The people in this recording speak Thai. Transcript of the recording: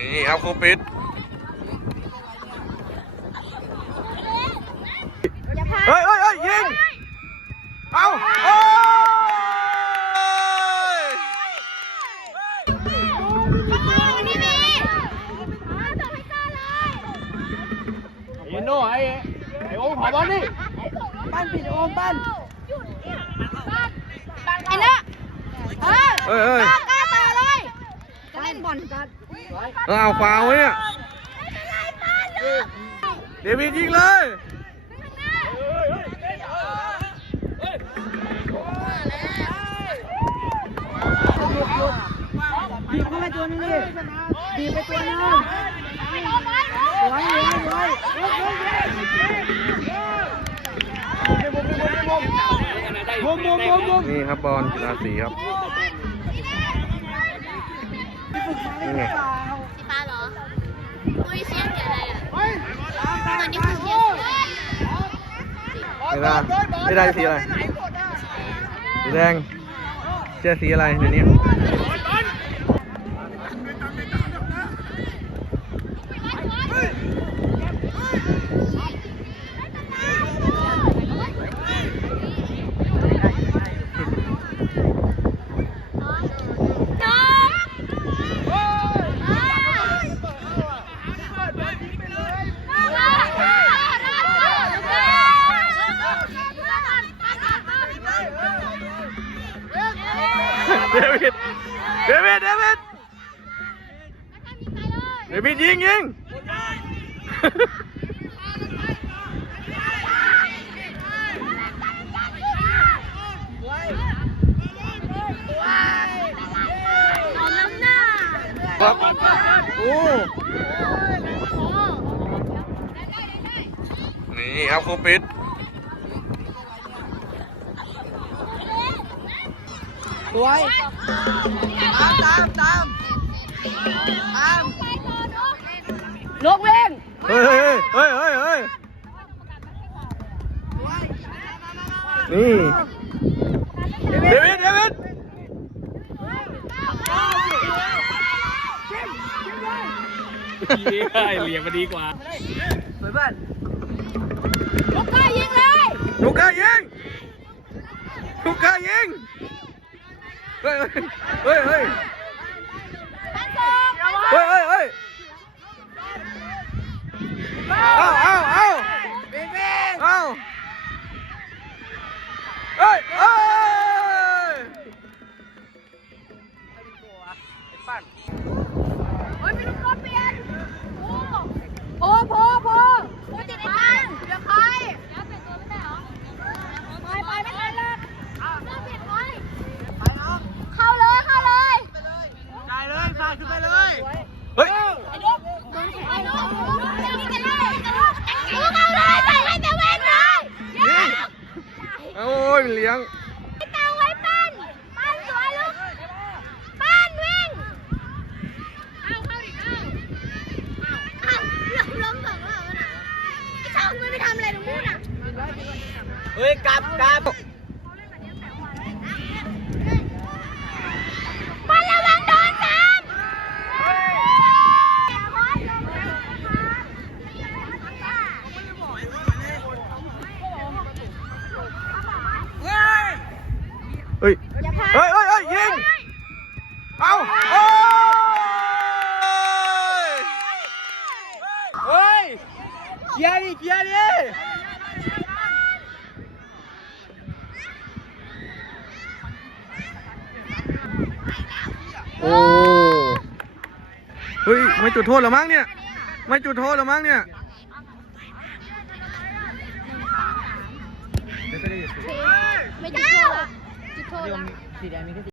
นี่ครับครูปิดอย่าพลาดเฮ้ยเฮ้ยเฮ้ยยิง เอาโอ้ยนี่มีส่งให้ก้าเลยไอ้โน่ไอ้ไอ้โอ้ขอบอลนี่ปั้นผิดโอมปั้นไอ้น่ะเออเฮ้ยเฮ้ยก้ากล้าต่อเลยจะเล่นบอลกันเออเอาฟาวเนี่ยเป็นไรปั้นเลยเดวิดยิงเลยบีบเข้าไปตัวนึงดิบีบไปตัวนึงไม่โดนบอลไว้ไว้ไว้มุมมุมมุมมุมนี่ครับบอลราศีครับ นี่ไงสีฟ้าเหรอคุยเชียร์เกี่ยวอะไรอะตอนนี้คุยเชียร์เวลาไม่ได้สีอะไรสีแดงเชื่อสีอะไรในนี้น้ เดวิด เดวิด เดวิด เดวิดยิงยิงครับโอ้นี่ครับครูปิด สวย ตามตามตามตามนกเว้งเฮ้ยเฮ้ยเฮ้ยเฮ้ยเฮ้ยนี่เดวิดเดวิดดีได้เหลี่ยมมันดีกว่าสวยบ้านลูกก้ายิงเลย ลูกก้ายิงลูกก้ายิง เฮ้ยเฮ้ยเฮ้ยพันสอง เฮ้ยเฮ้ยเฮ้ยเอาเอาเอา เบ้เบ้ เอาเฮ้ยเฮ้ย โอ้ยไม่ต้องรอเปลี่ยนโอ้โพโพโพติดไอ้ปันเหลือใครแล้วเปลี่ยนตัวไม่ได้เหรอไปไปไม่ทันแล้วเลือกเปลี่ยนใครเข้าเลยเข้าเลย ได้เลยพาขึ้นไปเลย เฮ้ย ไอ้นุ๊กโดนแขนไอ้นุ๊กนี่กันเลยกันเลยลูกเอาเลยใส่ให้แต่เว้นเลยยิง ยเลี้ยงไอ้เตาไว้ปั้นปั้นสวยลูกปั้นวิ่งเอาเข้าดิเอาเอาล้มล้มสองแล้วน่ะไอ้ช่องมันไปทำอะไรตรงนู้นอะเฮ้ยกลับกลับ ปั้นระวังโดนซ้ำ เฮ้ยอย่าพลาดเฮ้ยเฮ้ยเฮ้ยยิง เอาโอ้ยเฮ้ยเคลียร์ดิเคลียร์ดิโอ้เฮ้ยไม่จุดโทษแล้วมั้งเนี่ย ไม่จุดโทษแล้วมั้งเนี่ยไม่จุด โทษละจุดโทษละสีแดงมีแค่